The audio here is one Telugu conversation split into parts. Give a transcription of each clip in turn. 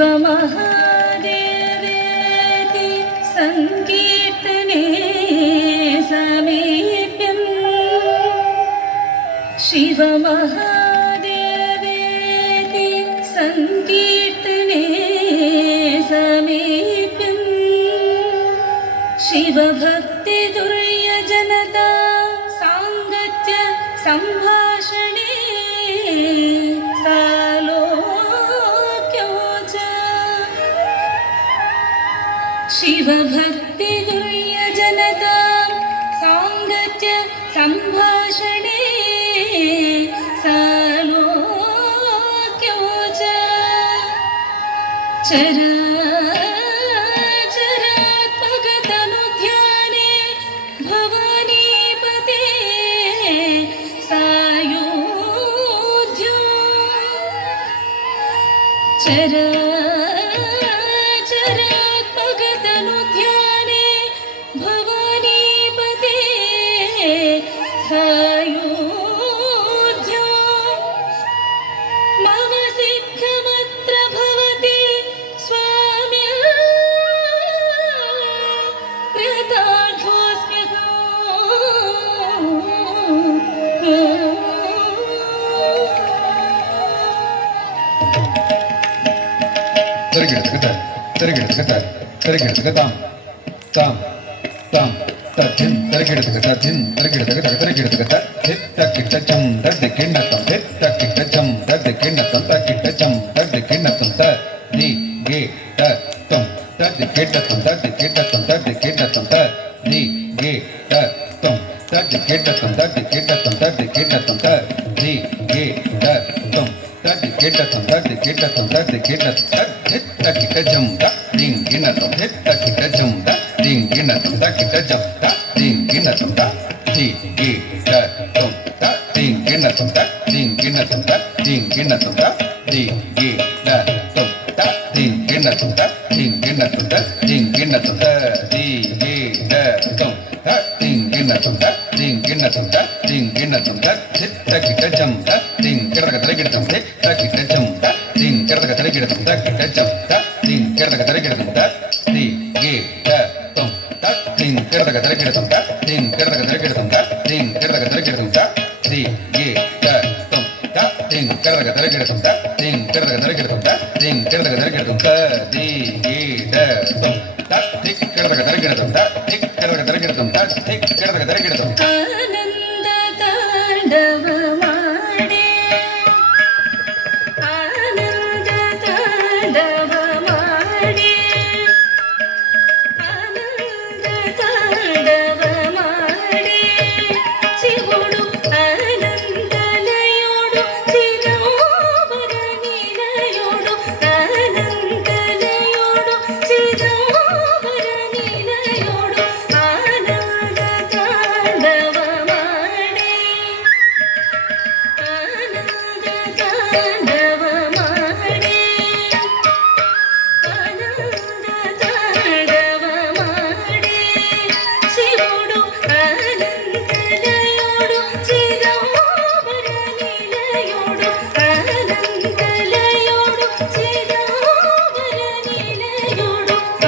शिवमहादेवेति सङ्कीर्तने समीप्यम् शिवमहादेवेति सङ्कीर्तने समीप्यम् शिवभक्तिदुर्यजनता साङ्गत्य सम्भाषणे शिवभक्तिदुर्यजनता साङ्गत्य सम्भाषणे सालोक्यो च चराचरात्मगतनुध्याने भवानीपते सायुज्यो चराचरात्मगतनुध्याने भवानीपते सायुज्यो मम सिद्धमत्र भवति स्वाम्य tam tam tam tadin tarigidagata hit takitacham dadikinatam hit takitacham dadikinatam takitacham dadikinatam ta ni ge ta tam dadikinatam ta ni ge ta tam dadikinatam ta ni ge ta tam dadikinatam hit takitacham dinginatam hit takitacham dinginatam takitacham dinginatam di gi da tum da dinginatam dinginatam dinginatam di gi da tum da dinginatam dinginatam dinginatam di gi da tum da dinginatam dinginatam dinginatam hit takitacham dingiragataragidatam hit takitacham dingiragataragidatam takitacham dingiragataragidatam di gi da tum da dingiragataragidatam dingiragataragidatam dingiragataragidatam di gi da tum da dingiragataragidatam dingiragataragidatam dingiragataragidatam di gi da tum da dingiragataragidatam dingiragataragidatam dingiragataragidatam आनंद तांडव माडे आनंद तांडव माडे आनंद तांडव माडे शिवुडु आनंदलयोडु चिदाभरणिलयोडु आनंदलयोडु चिदाभरणिलयोडु आनंद तांडव माडे आनंद तांडव माडे आनंद तांडव माडे शिवुडु आनंदलयोडु चिदाभरणिलयोडु आनंदलयोडु चिदाभरणिलयोडु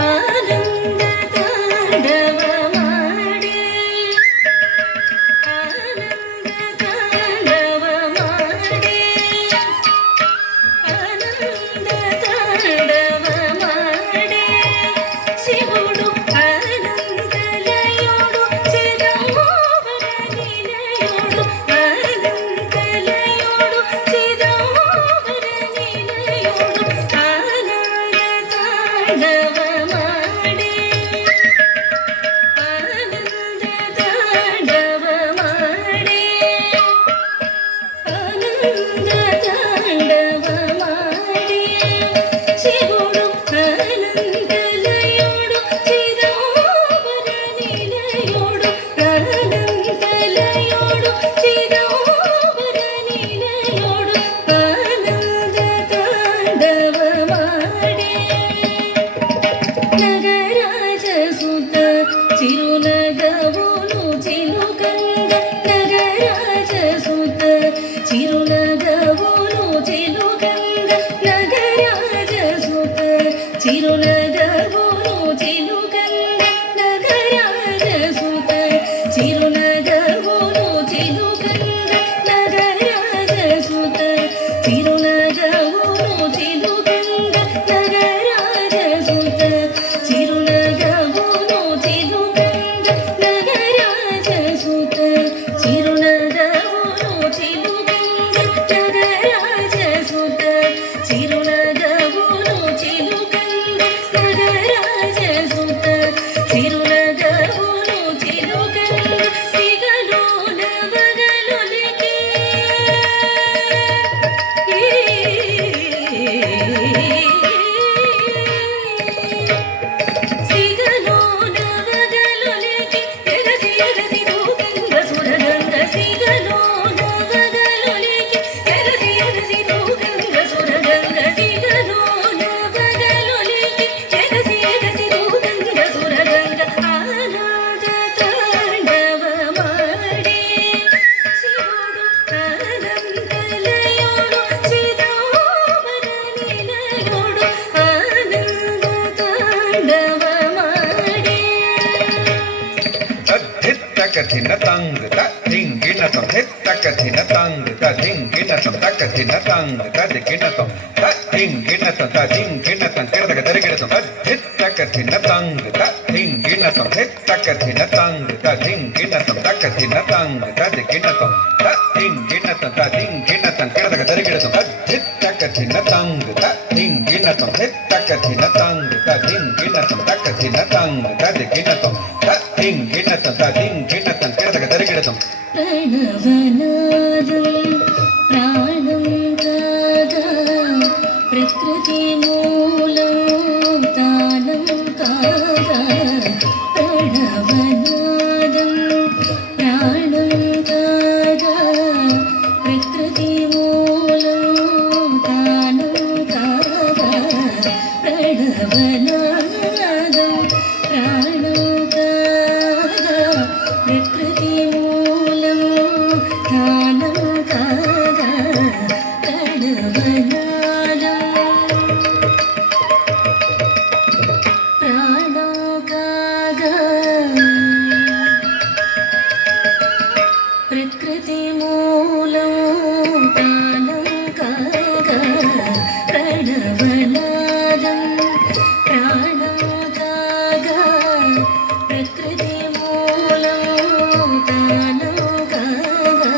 आनंद तांडव माडे आनंद तांडव माडे आनंद तांडव माडे शिवुडु आनंदलयोडु चिदाभरणिलयोडु आनंदलयोडु चिदाभरणिलयोडु आनंद तांडव माडे आनंद तांडव माडे आनंद तांडव माडे शिवुडु आनंदलयोडु चिदाभरणिलयोडु आनंदलयोडु चिदाभरणिलयोडु आनंद तांडव माडे नगराज सुत चिरुनगवोनु चिलुकंग नगराज सुत चिरुनगवोनु चिलुकंग नगराज सुत ధిన తాంగ్ ధింగిణ తం తక ధిన తాంగ్ ధిన తం ధింగిణ తం ధింగిణ తం కిడదగ దరిగిడ తం ధిత్తక ధిన తాంగ్ ధింగిణ తం ధిత్తక ధిన తాంగ్ ధింగిణ తం తక ధిన తాంగ్ ధిన తం ధింగిణ తం ధింగిణ తం కిడదగ దరిగిడ తం ధిత్తక ధిన తాంగ్ ధింగిణ తం ధిత్తక ధిన తాంగ్ ధింగిణ తం తక ధిన తాంగ్ ధిన తం ధింగిణ తం ధింగిణ తం కిడదగ దరిగిడ తం ప్రణవనాదం ప్రాణం కాగా ప్రకృతి మూలం తానం కాగా ప్రణవనాదం ప్రాణం కాగా ప్రకృతి మూలం తానం కాగా ప్రణవనాదం ప్రాణం కాగా ప్రకృతి మూలం తానం కాగా ప్రణవనాదం ప్రాణం కాగా ప్రకృతి మూలం తానం కాగా ప్రణవనాదం ప్రాణం కాగా ప్రకృతి మూలం తానం కాగా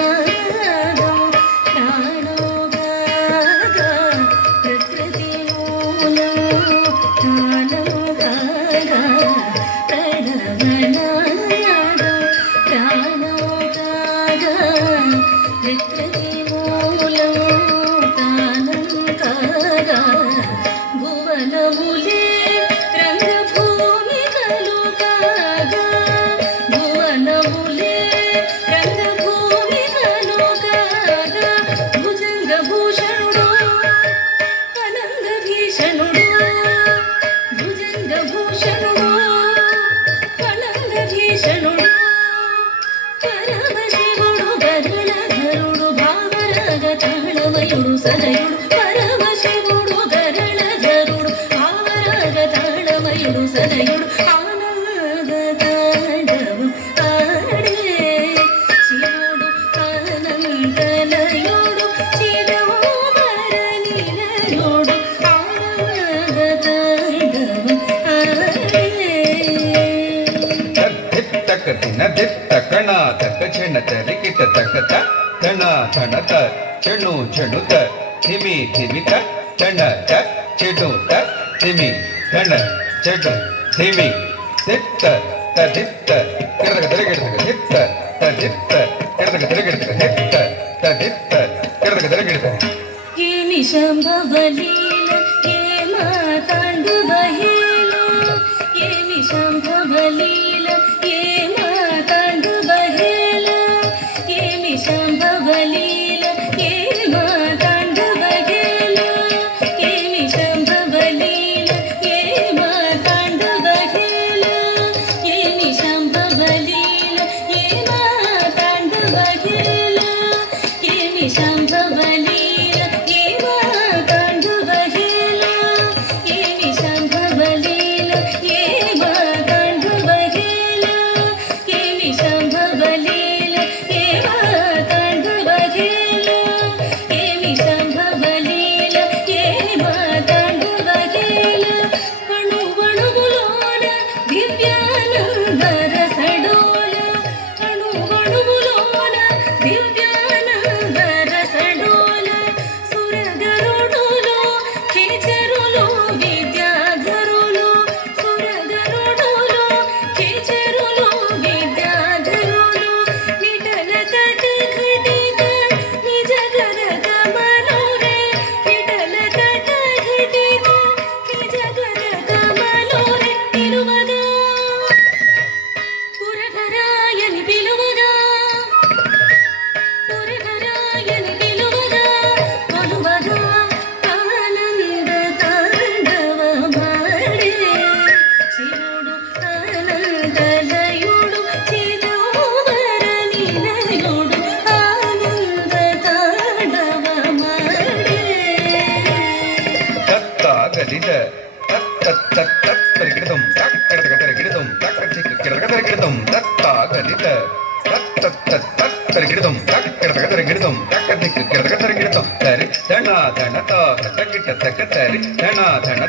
ప్రణవనాదం ప్రాణం కాగా ప్రకృతి మూలం తానం కాగా ప్రణవనాదం ప్రాణం కాగా ప్రకృతి మూలం తానం కాగా భువనములే రంగభూమికలు కాగా భువనములే రంగభూమికలు కాగా భుజంగభూషణుడు అనందభీషణుడు భుజంగభూషణుడు అనందభీషణుడు పరమశివుడు గరుడధరుడు భావరాగ తాళమయుడు సదయుడు పరమశివుడు గరుడధరుడు భావరాగ తాళమయుడు సదయుడు ఆనంద తాండవం ఆడే శివుడు అనంతలయుడు చిదంబరనిలయుడు ఆనంద తాండవం ఆడే ధిత్తక ధిన ధిత్తకణ తక ఝణ తరికిట తకత ధణ ధణత చెణు చెణుత ధిమి ధిమిత ధణ త చెడుత ధిమి ధణ చెడు ధిమి ధిత్త తధిత్త కిరదగ దరిగిడతగ ధిత్త తధిత్త కిరదగ దరిగిడతగ ధిత్త తధిత్త కిరదగ దరిగిడతగ ఏమి శంభవలీల ఏ మాతాండుబహీల ఏమి శంభవలీల ఏ మాతాండుబహీల ఏమి శంభవలీల ఏ మాతాండుబహీల ఏమి శంభవలీల ఏ మాతాండుబహీల ఏమి శంభవలీల ఏ మాతాండుబహీల ఏమి శంభవలీల ఏ మాతాండుబహీల తరిగిడదం తక్కడదగ తరిగిడదం తక్క దిక్కు కిడదగ తరిగిడదం తరి ధన ధన తగిట తక్క తరి ధన ధన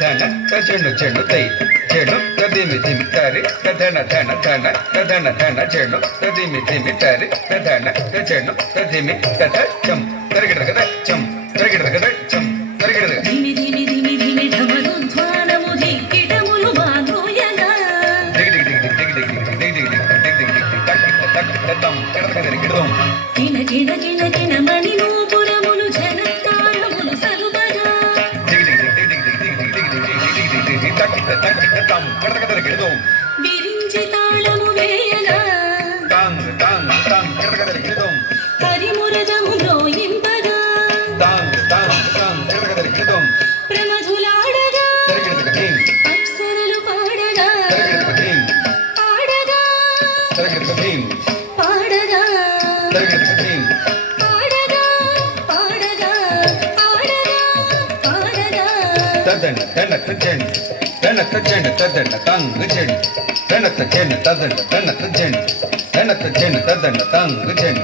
ధన చెండు చెండు తై చెడు తదిమి దిమి తరి ధన ధన ధన ధన ధన చెడు తదిమి దిమి తరి ధన చెడు తదిమి తద చం తరిగిడదగ చం తరిగిడదగ చం తరిగిడదగ ధిమి ధిమి ధిమి ధిమి ఢమరు ధ్వానము ధిక్కిటములు మాధోయగా కిన కిన కిన కిన మణి నూపురములు జనతారములు సలుబగా విరించి తాళము వేయగా హరిమురజము మ్రోయింపగా ప్రమధులాడగా అప్సరలు పాడగా ఆడగా పాడగా ఆడగా పాడగా ఆడగా పాడగా తదన తన తజన్ తన తజన్ తదన తంగ జన్ తన తజన్ తదన తన తజన్ తన తజన్ తదన తంగ జన్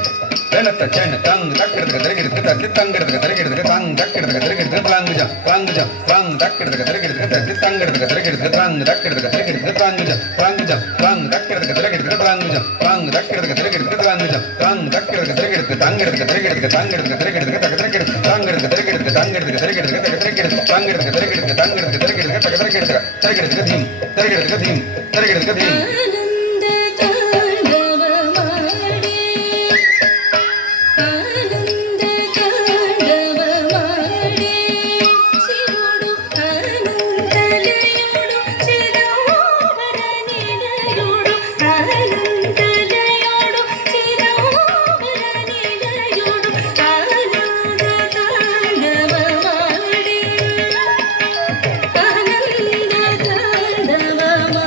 తన తజన్ తంగ దక్కడదగ దరిగిడదగ తది తంగడదగ దరిగిడదగ తంగ దక్కడదగ దరిగిడదగ తంగ జం తంగ జం తంగ దక్కడదగ దరిగిడదగ తది తంగడదగ దరిగిడదగ తంగ దక్కడదగ దరిగిడదగ తంగ జం తంగ దక్కడదగ దరిగిడదగ తంగ జం తంగ దక్కడదగ దరిగిడదగ తంగ జం తంగ దక్కడదగ దరిగిడదగ తంగడదగ దరిగిడదగ తంగడదగ దరిగిడదగ తగదరిగిడదగ తంగడదగ దరిగిడదగ తంగడదగ దరిగిడదగ తగదరిగిడదగ తంగడదగ దరిగిడదగ తంగడదగ దరిగిడదగ తగదరిగిడదగ తరిగిడదగ ధీం తరిగిడదగ ధీం తరిగిడదగ ధీం ఆనంద తాండవమాడే ఆనంద తాండవమాడే శివుడు ఆనందలయుడు చిదావర నిలయుడు ఆనందలయుడు చిదావర నిలయుడు ఆనంద తాండవమాడే ఆనంద తాండవమాడే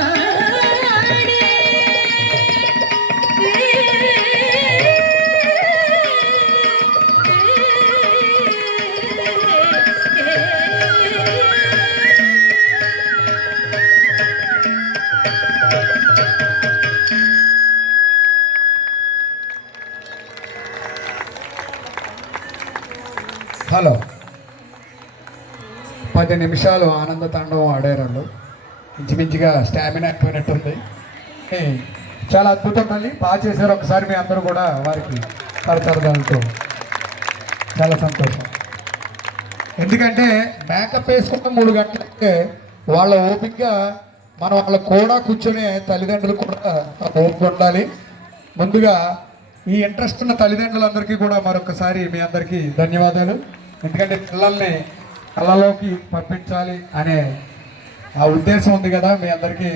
హలో 10 నిమిషాలు ఆనంద తాండవం ఆడారు వాళ్ళు. ఇంచుమించుగా స్టామినా అయిపోయినట్టుంది. ఏ, చాలా అద్భుతం మళ్ళీ బాగా చేశారు. ఒకసారి మీ అందరూ కూడా వారికి కరచరదాలతో చాలా సంతోషం. ఎందుకంటే మేకప్ వేసుకున్న 3 గంటలకే వాళ్ళ ఓపికగా మనం వాళ్ళ కూడా కూర్చొని తల్లిదండ్రులు కూడా ఓపిక ఉండాలి. ముందుగా ఈ ఇంట్రెస్ట్ ఉన్న తల్లిదండ్రులందరికీ కూడా మరొకసారి మీ అందరికీ ధన్యవాదాలు. ఎందుకంటే పిల్లల్ని కళ్ళలోకి పంపించాలి అనే ఆ ఉద్దేశం ఉంది కదా మీ అందరికీ.